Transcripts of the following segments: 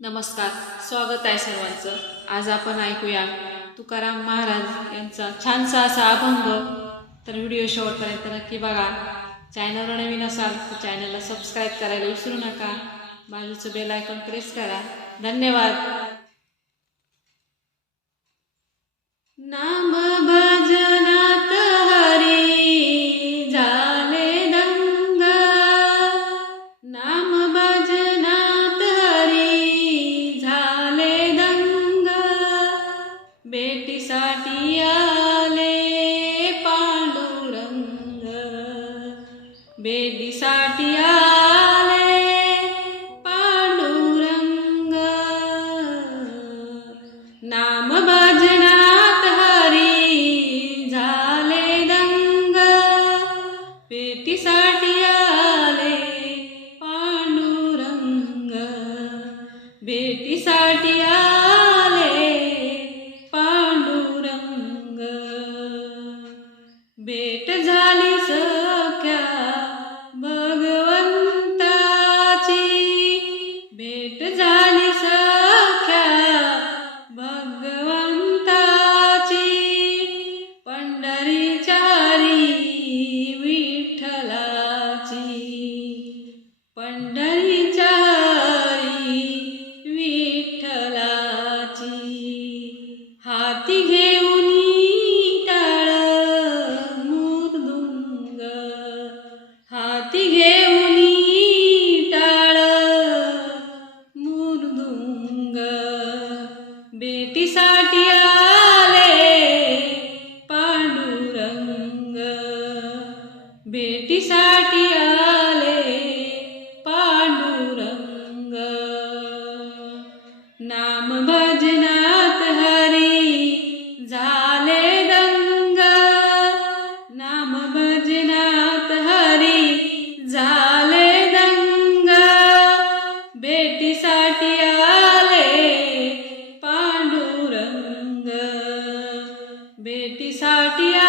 नमस्कार स्वागत आहे सर्वांचं. आज आपण ऐकूया तुकाराम महाराज यांचा छानसा असा अभंग. तर व्हिडिओ शेवटपर्यंत नक्की बघा. चॅनलवर नवीन असाल तर चॅनलला सबस्क्राईब करायला विसरू नका. बाजूचं बेल आयकॉन प्रेस करा. धन्यवाद. नाम विठ्ठलाची पंढरीच्या हरी विठ्ठलाची. हाती घेऊन टाळ मुर्दुंग. हाती घेऊन टाळ बेटी सा Yeah.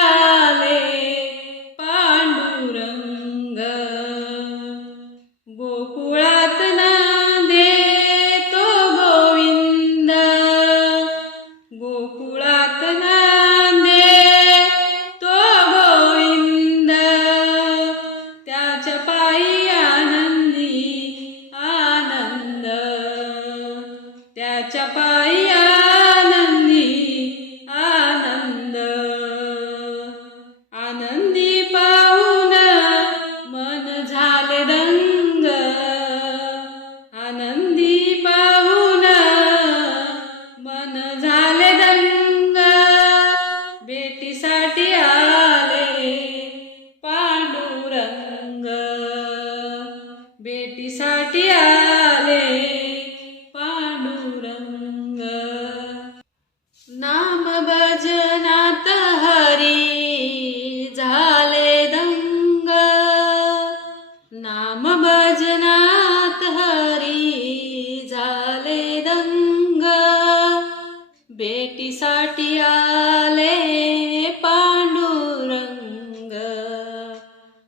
बेटीसाठी आले पांडुरंग.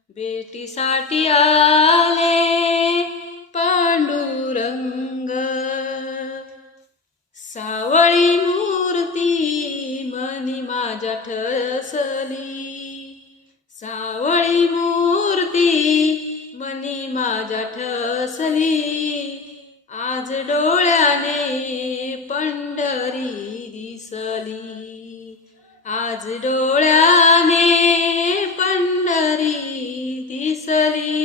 बेटीसाठी आले पांडुरंग. सावळी मूर्ती मनी माझ्या ठसली. सावळी मूर्ती मनी माझ्या ठसली. दिसली आज डोळ्याने पंढरी दिसली.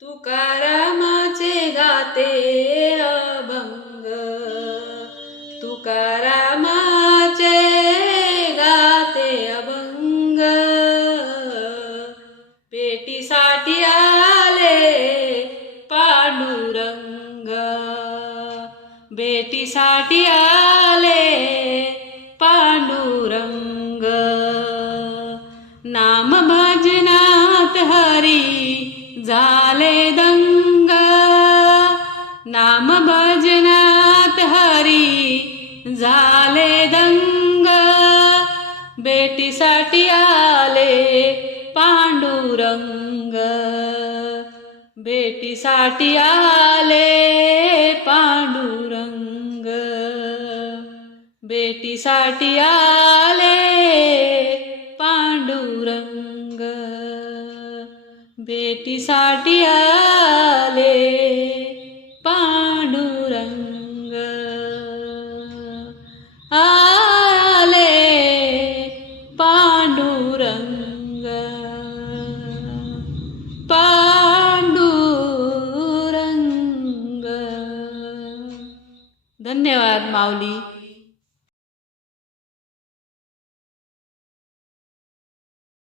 तुकारामाचे गाते अभंग. तुकारामाचे गाते अभंग. पेटीसाठी आले पांडुरंग. बेटीसाठी आले पांडुरंग नाम भजनात हरी झाले दंग। नाम भजनात हरी झाले दंग। बेटीसाठी आले पांडुरंग। बेटीसाठी आले पांडुरंग। बेटीसाठी आले पांडुरंग. बेटीसाठी आले पांडुरंग. आले पांडुरंग. पांडुरंग. धन्यवाद माऊली.